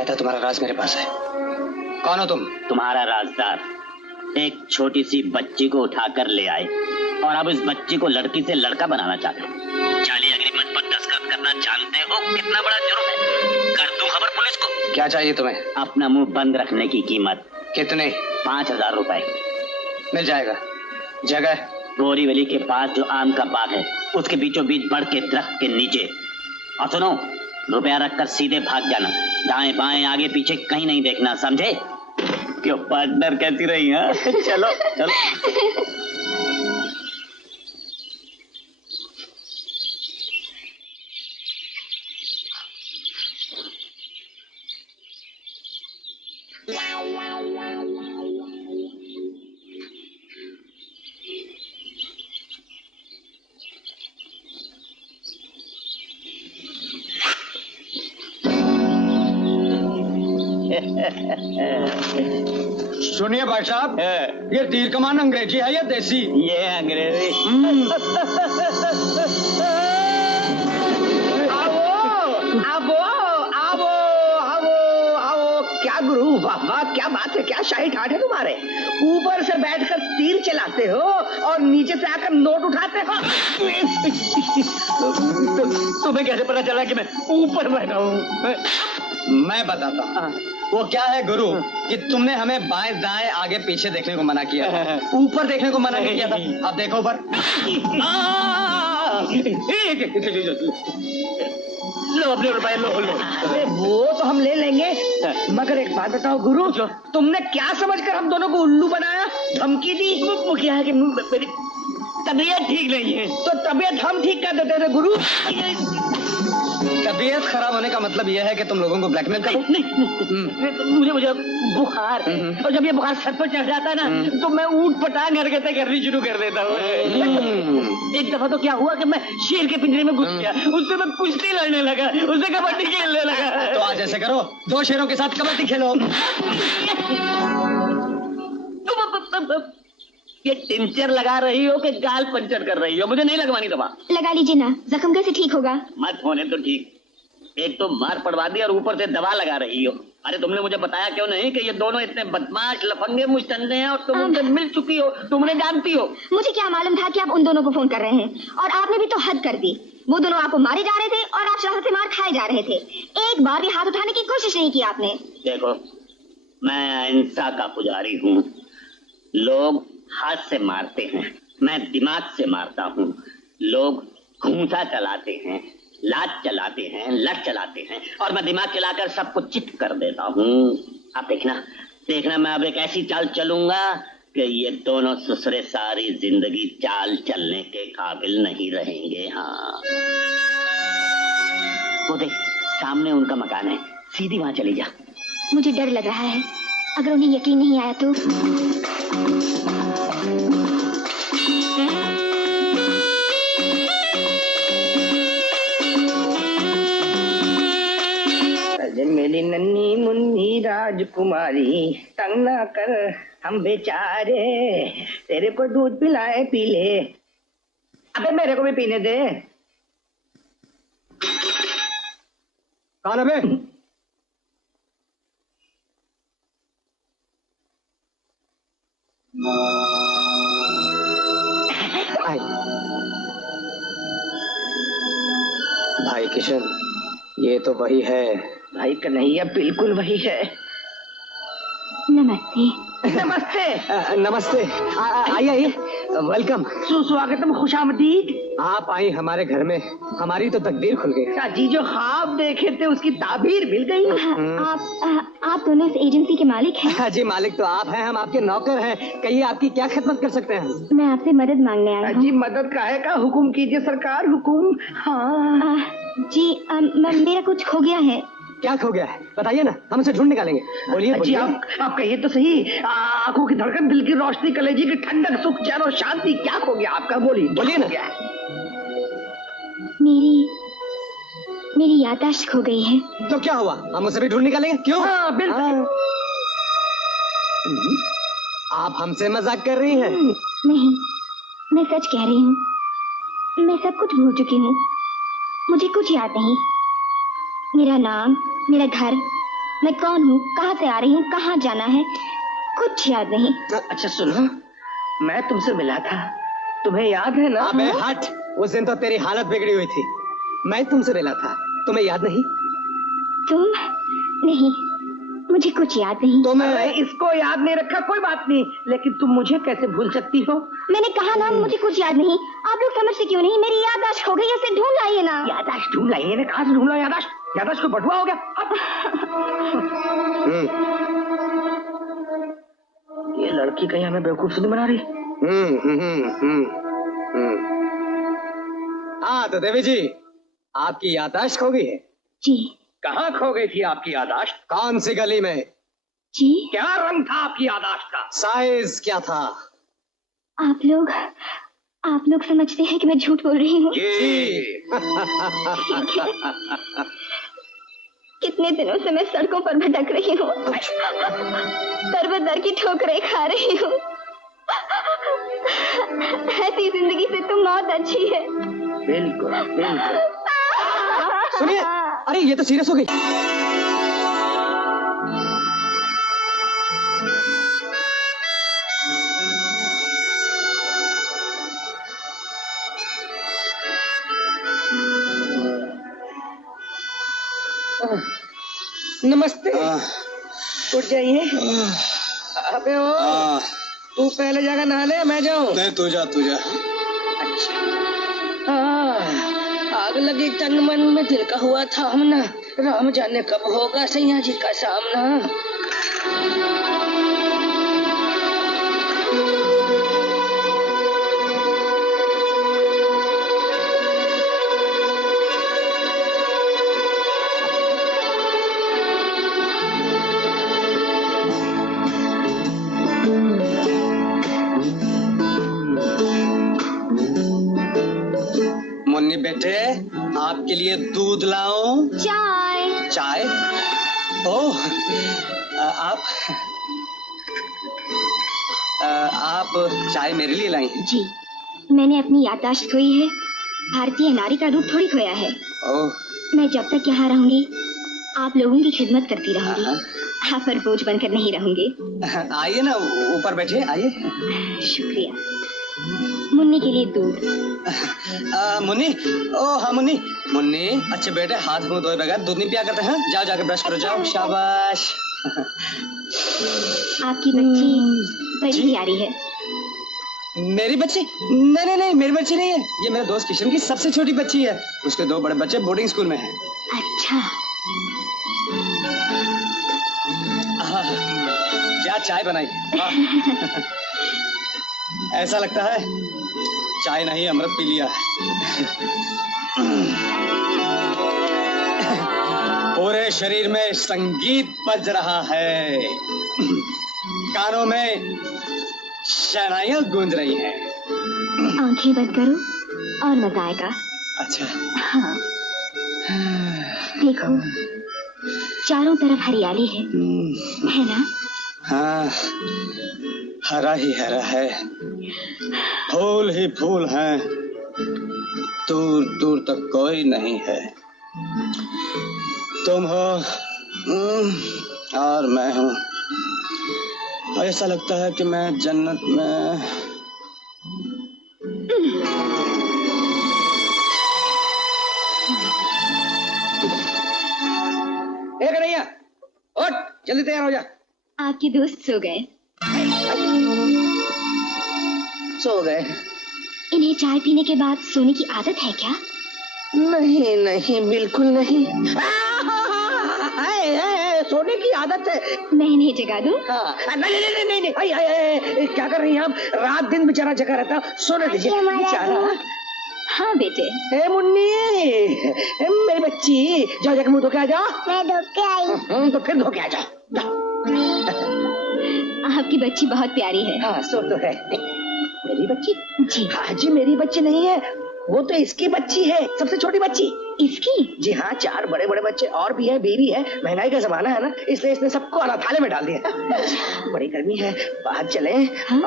कहता तुम्हारा राज मेरे पास है। कौन हो तुम? तुम्हारा राजदार एक छोटी सी बच्ची को उठाकर ले आए और अब इस बच्ची को लड़की से लड़का बनाना चाहते हो। जाली एग्रीमेंट पर दस्तखत करना जानते हो कितना बड़ा जुर्म है? कर दूं खबर पुलिस को? क्या चाहिए तुम्हें? अपना मुंह बंद रखने की कीमत। कितने? 5000 रुपए। मिल जाएगा। जगह? बोरीवली के पास जो आम का बाग है उसके बीचों बीच बढ़ के दरख्त के नीचे। और सुनो, रुपया रखकर सीधे भाग जाना, दाएं बाएं आगे पीछे कहीं नहीं देखना, समझे? क्यों पार्टनर कहती रही है? चलो चलो। सुनिए भाई साहब, ये तीर कमान अंग्रेजी है या देसी? ये अंग्रेजी। आओ। क्या गुरु, वाह वाह, क्या बात है, क्या शाही ठाठ है तुम्हारे। ऊपर से बैठकर तीर चलाते हो और नीचे से आकर नोट उठाते हो। तुम्हें कैसे पता चला कि मैं ऊपर बैठा हूँ? मैं बताता हूँ। वो क्या है गुरु कि तुमने हमें बाएं दाएं आगे पीछे देखने को मना किया, ऊपर देखने को मना नहीं किया था। अब देखो ऊपर। लो अपने रुपए लो। अरे वो तो हम ले लेंगे, मगर एक बात बताओ गुरु, तुमने क्या समझकर हम दोनों को उल्लू बनाया, धमकी दी? वो क्या है कि मेरी तबीयत ठीक नहीं है। तो तबीयत हम ठीक कर देते थे गुरु। तबीयत खराब होने का मतलब यह है कि तुम लोगों को ब्लैकमेल करो? नहीं, मुझे बुखार, और जब ये बुखार सर पर चढ़ जाता है ना तो मैं ऊट पटांग हरकतें करनी शुरू कर देता हूँ। एक दफा तो क्या हुआ कि मैं शेर के पिंजरे में घुस गया, उससे मैं कुश्ती लड़ने लगा, उससे कबड्डी खेलने लगा। तो आज ऐसे करो, 2 शेरों के साथ कबड्डी खेलो। ये टिंचर लगा रही हो कि गाल पंचर कर रही हो? मुझे नहीं लगवानी दवा। लगा लीजिए ना, जख्म कैसे ठीक होगा? मत होने तो ठीक, एक तो मार पड़वा दी और ऊपर से दवा लगा रही हो। अरे तुमने मुझे बताया क्यों नहीं कि ये दोनों इतने बदमाश लफंगे मुश्तंदे हैं और तुम उनसे मिल चुकी हो, तुम उन्हें जानती हो? मुझे क्या मालूम था कि आप उन दोनों को फोन कर रहे हैं, और आपने भी तो हद कर दी। वो दोनों आपको मारे जा रहे थे और आप शहर से मार खाए जा रहे थे। एक बार भी हाथ उठाने की कोशिश नहीं की आपने। देखो, मैं अहिंसा का पुजारी हूँ। लोग हाथ से मारते हैं, मैं दिमाग से मारता हूँ। लोग घूंसा चलाते हैं, लात चलाते हैं, लठ चलाते हैं, और मैं दिमाग चलाकर सबको चित कर देता हूँ। अब देखना मैं अब एक ऐसी चाल चलूंगा कि ये दोनों ससुरे सारी जिंदगी चाल चलने के काबिल नहीं रहेंगे। हाँ, वो देख, सामने उनका मकान है, सीधी वहां चली जा। मुझे डर लग रहा है, अगर उन्हें यकीन नहीं आया तो। मेरी नन्ही मुन्नी राजकुमारी, तंग ना कर हम बेचारे, तेरे को दूध पिलाए पी ले। अबे मेरे को भी पीने दे। कौन है बे? भाई किशन, ये तो वही है। भाई कन्हैया बिल्कुल वही है। नमस्ते। नमस्ते। नमस्ते। आइए, वेलकम। सुस्वागतम, खुशामदीद। आप आई हमारे घर में, हमारी तो तकदीर खुल गई। जी, जो ख्वाब देखे थे उसकी ताबीर मिल गई। आप दोनों इस एजेंसी के मालिक हैं? हाँ जी, मालिक तो आप हैं, हम आपके नौकर हैं। कहिए आपकी क्या खिदमत कर सकते हैं? मैं आपसे मदद मांगने आई हूँ। जी, मदद काहे का, हुक्म कीजिए सरकार, हुक्म। हाँ जी, मेरा कुछ खो गया है। क्या खो गया है बताइए ना, हम उसे ढूंढ निकालेंगे। बोलिए जी, आप कहिए तो सही। आंखों की धड़कन, दिल की रोशनी, कलेजी की ठंडक, सुख, चैन और शांति, क्या खो गया आपका? बोलिए ना। क्या मेरी याददाश्त खो गई है। तो क्या हुआ, हम उसे भी ढूंढ निकालेंगे। क्यों? हाँ, बिल्कुल। आप हमसे मजाक कर रही हैं? नहीं, मैं सच कह रही हूँ। मैं सब कुछ भूल चुकी हूँ, मुझे कुछ याद नहीं। मेरा नाम, मेरा घर, मैं कौन हूँ, कहाँ से आ रही हूँ, कहाँ जाना है, कुछ याद नहीं। अच्छा सुनो, मैं तुमसे मिला था, तुम्हें याद है ना? अबे हट, उस दिन तो तेरी हालत बिगड़ी हुई थी। मैं तुमसे मिला था, तुम्हें याद नहीं? तुम? नहीं, मुझे कुछ याद नहीं। तो मैं इसको याद नहीं रखा, कोई बात नहीं, लेकिन तुम मुझे कैसे भूल सकती हो? मैंने कहा ना, मुझे कुछ याद नहीं। आप लोग समझते क्यों नहीं? मेरी याददाश्त खो गई, उसे ढूंढ लाइए ना। याददाश्त ढूंढ लाइए ना? कहाँ से ढूंढ लो याददाश्त? याददाश्त को बटुआ हो गया अब। ये लड़की कहीं हमें बेवकूफ तो नहीं बना रही? हाँ तो देवी जी, आपकी याददाश्त खो गई है? जी। कहाँ खो गई थी आपकी याददाश्त? कौन सी गली में? जी। क्या रंग था आपकी याददाश्त का? साइज क्या था? आप लोग समझते हैं कि मैं झूठ बोल रही हूँ? जी। कितने दिनों से मैं सड़कों पर भटक रही हूँ, दर की ठोकरें खा रही हूँ। ऐसी जिंदगी से तो मौत अच्छी है। बिल्कुल बिल्कुल। सुनिए, अरे ये तो सीरियस हो गई। नमस्ते। उठ जाइए। अबे ओ, तू पहले जाकर नहा ले, मैं जाऊं? नहीं, तू जा। अच्छा। आग लगी तन मन में, दिल का हुआ थामना, राम जाने कब होगा सैया जी का सामना। मुन्नी बेटे, आपके लिए दूध लाऊं? चाय? ओह, आप चाय मेरे लिए लाई हैं? जी, मैंने अपनी याददाश्त खोई है, भारतीय नारी का रूप थोड़ी खोया है। ओह, मैं जब तक यहाँ रहूंगी आप लोगों की खिदमत करती रहूंगी, आप पर बोझ बनकर नहीं रहूंगी। आइए ना, ऊपर बैठिए, आइए। शुक्रिया। मुन्नी के लिए दूध। मुन्नी, ओह हाँ मुन्नी, अच्छे बेटे, हाथ मुंह धोए बगैर दूध नहीं पिया करते हैं? जाओ जाके ब्रश करो, जाओ, शाबाश। आपकी बच्ची बड़ी प्यारी है। मेरी बच्ची? नहीं, मेरी बच्ची नहीं है, ये मेरे दोस्त किशन की सबसे छोटी बच्ची है। उसके 2 बड़े बच्चे बोर्डिंग स्कूल में हैं। अच्छा। क्या चाय बनाई। ऐसा लगता है चाय नहीं अमृत पी लिया है। पूरे शरीर में संगीत बज रहा है, कानों में शहनाइयां गूंज रही हैं। आंखें बंद करो और मजा आएगा। अच्छा। हाँ, देखो चारों तरफ हरियाली है ना? हाँ, हरा ही हरा है, फूल ही फूल हैं, दूर दूर तक कोई नहीं है। तुम हो और मैं हूँ। ऐसा लगता है कि मैं जन्नत में। कन्हैया, उठ, जल्दी तैयार हो जा। आपके दोस्त सो गए? सो गए? इन्हें चाय पीने के बाद सोने की आदत है क्या? नहीं, बिल्कुल नहीं। सोने की आदत है। मैं इन्हें जगा दूं? नहीं, क्या कर रही हैं आप? रात दिन बेचारा जगा रहता, सोने दीजिए बेचारा। हाँ बेटे। मुन्नी, मेरी बच्ची, जाओ जाकर मुंह धो के आ जाओ। मैं धो के आई। तो फिर धो के आ जाओ। आपकी बच्ची बहुत प्यारी है। हाँ, सो तो है। मेरी बच्ची? जी। हाँ जी, मेरी बच्ची नहीं है, वो तो इसकी बच्ची है, सबसे छोटी बच्ची। इसकी? जी हाँ, 4 बड़े बड़े बच्चे और भी है, बीवी है। महंगाई का जमाना है ना, इसलिए इसने सबको अनाथालय में डाल दिया। बड़ी गर्मी है, बाहर चले। हाँ?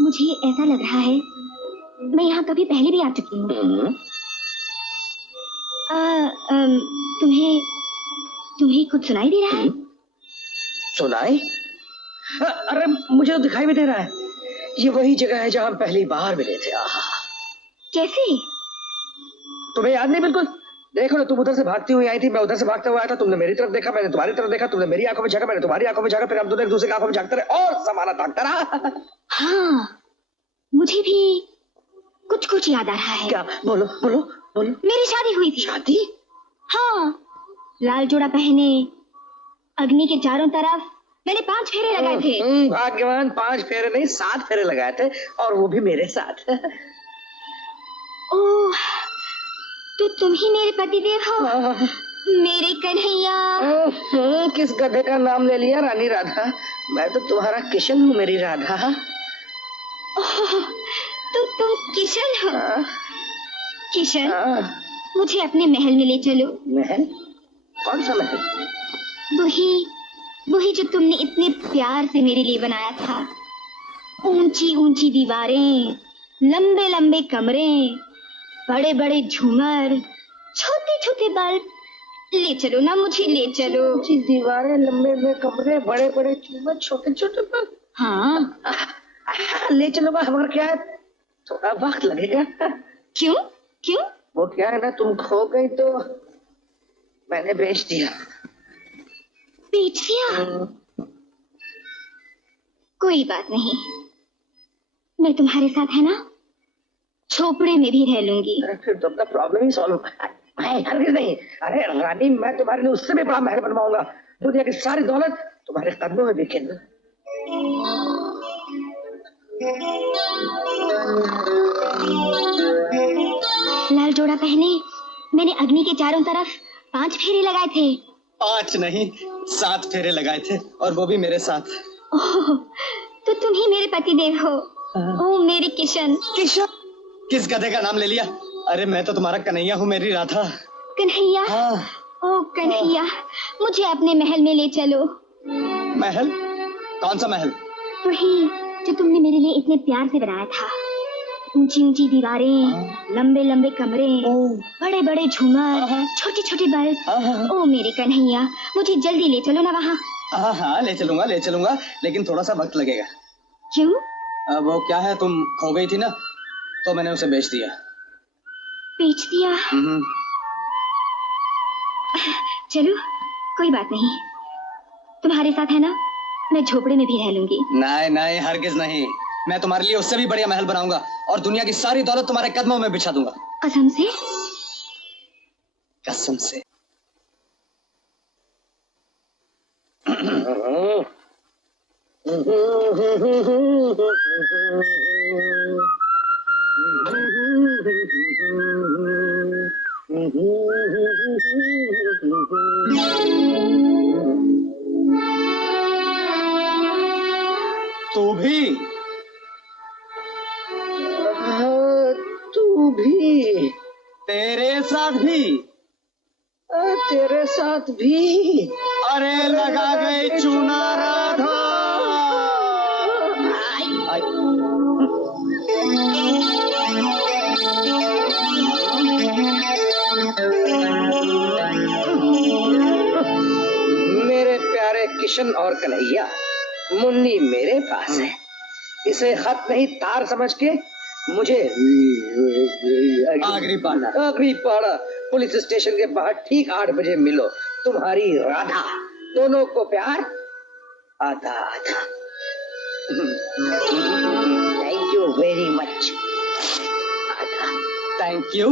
मुझे ऐसा लग रहा है मैं यहाँ कभी पहले भी आ चुकी हूँ। तुम्हें तुम्हें कुछ सुनाई दे रहा है? सुनाई? अरे मुझे तो दिखाई भी दे रहा है। ये वही जगह है जहां हम पहली बार मिले थे। आहा, कैसे? तुम्हें याद नहीं? बिल्कुल। देखो ना, तुम उधर से भागती हुई आई थी, मैं उधर से भागता हुआ आया था। तुमने मेरी तरफ देखा, मैंने तुम्हारी तरफ देखा, तुमने मेरी आंखों में झांका, मैंने तुम्हारी आंखों में झांका, फिर हम दोनों एक दूसरे की आंखों में झांकते रहे और समाना ताकता रहा। हाँ, मुझे भी कुछ कुछ याद आ रहा है। क्या? बोलो बोलो बोलो। मेरी शादी हुई थी। शादी? हाँ, लाल जोड़ा पहने अग्नि के चारों तरफ मैंने 5 फेरे लगाए थे। भाग्यवान, 5 फेरे नहीं 7 फेरे लगाए थे, और वो भी मेरे साथ। ओह, तो तुम ही मेरे पतिदेव हो, मेरे कन्हैया। किस गधे का नाम ले लिया रानी राधा? मैं तो तुम्हारा किशन हूँ मेरी राधा। ओह, तो तुम किशन हो? किशन, मुझे अपने महल में ले चलो। महल? कौन सा महल? वही जो तुमने इतने प्यार से मेरे लिए बनाया था। ऊंची ऊंची दीवारें, लंबे लंबे कमरे, बड़े बड़े झूमर, छोटे छोटे बल्ब। ले चलो ना, मुझे ले चलो। ऊंची दीवारें, लंबे लंबे कमरे, बड़े बड़े झूमर, छोटे छोटे बल्ब। हाँ, ले चलो, मगर क्या है, थोड़ा वक्त लगेगा। क्यों क्यों? वो क्या है ना, तुम खो गई तो मैंने बेच दिया। बेच दिया? कोई बात नहीं, मैं तुम्हारे साथ है ना, झोपड़े में भी रह लूंगी। अरे फिर तो अपना प्रॉब्लम ही सॉल्व नहीं। अरे रानी, मैं तुम्हारे लिए उससे भी बड़ा महल बनवाऊंगा। दुनिया की सारी दौलत तुम्हारे कदमों में बिखेर दूं। लाल जोड़ा पहने मैंने अग्नि के चारों तरफ 5 फेरे लगाए थे। 5 नहीं 7 फेरे लगाए थे, और वो भी मेरे साथ। ओह, तो तुम ही मेरे पतिदेव हो। ओह मेरे किशन। किशन? किस गधे का नाम ले लिया? अरे मैं तो तुम्हारा कन्हैया हूँ मेरी राधा। कन्हैया? हाँ। ओह कन्हैया, मुझे अपने महल में ले चलो। महल? कौन सा महल? वही जो तुमने मेरे लिए इतने प्यार से बनाया था। ऊंची ऊंची दीवारें, लंबे लंबे कमरे, बड़े बड़े झूमर, छोटे छोटे बल्ब। ओ मेरे कन्हैया, मुझे जल्दी ले चलो ना वहाँ। हाँ ले चलूंगा, लेकिन थोड़ा सा वक्त लगेगा। क्यों? वो क्या है, तुम खो गई थी ना, तो मैंने उसे बेच दिया। बेच दिया? चलो कोई बात नहीं, तुम्हारे साथ है ना, मैं झोपड़े में भी रह लूंगी। नहीं हरगिज नहीं, मैं तुम्हारे लिए उससे भी बढ़िया महल बनाऊंगा और दुनिया की सारी दौलत तुम्हारे कदमों में बिछा दूंगा। कसम से? कसम से। तू भी? तेरे साथ भी? तेरे साथ भी? अरे लगा गई चूना राधा। मेरे प्यारे किशन और कन्हैया, मुन्नी मेरे पास है। इसे खत नहीं तार समझ के मुझे आगरीपाड़ा पुलिस स्टेशन के बाहर ठीक 8 बजे मिलो। तुम्हारी राधा, दोनों को प्यार आधा आधा। Thank you very much. Thank you.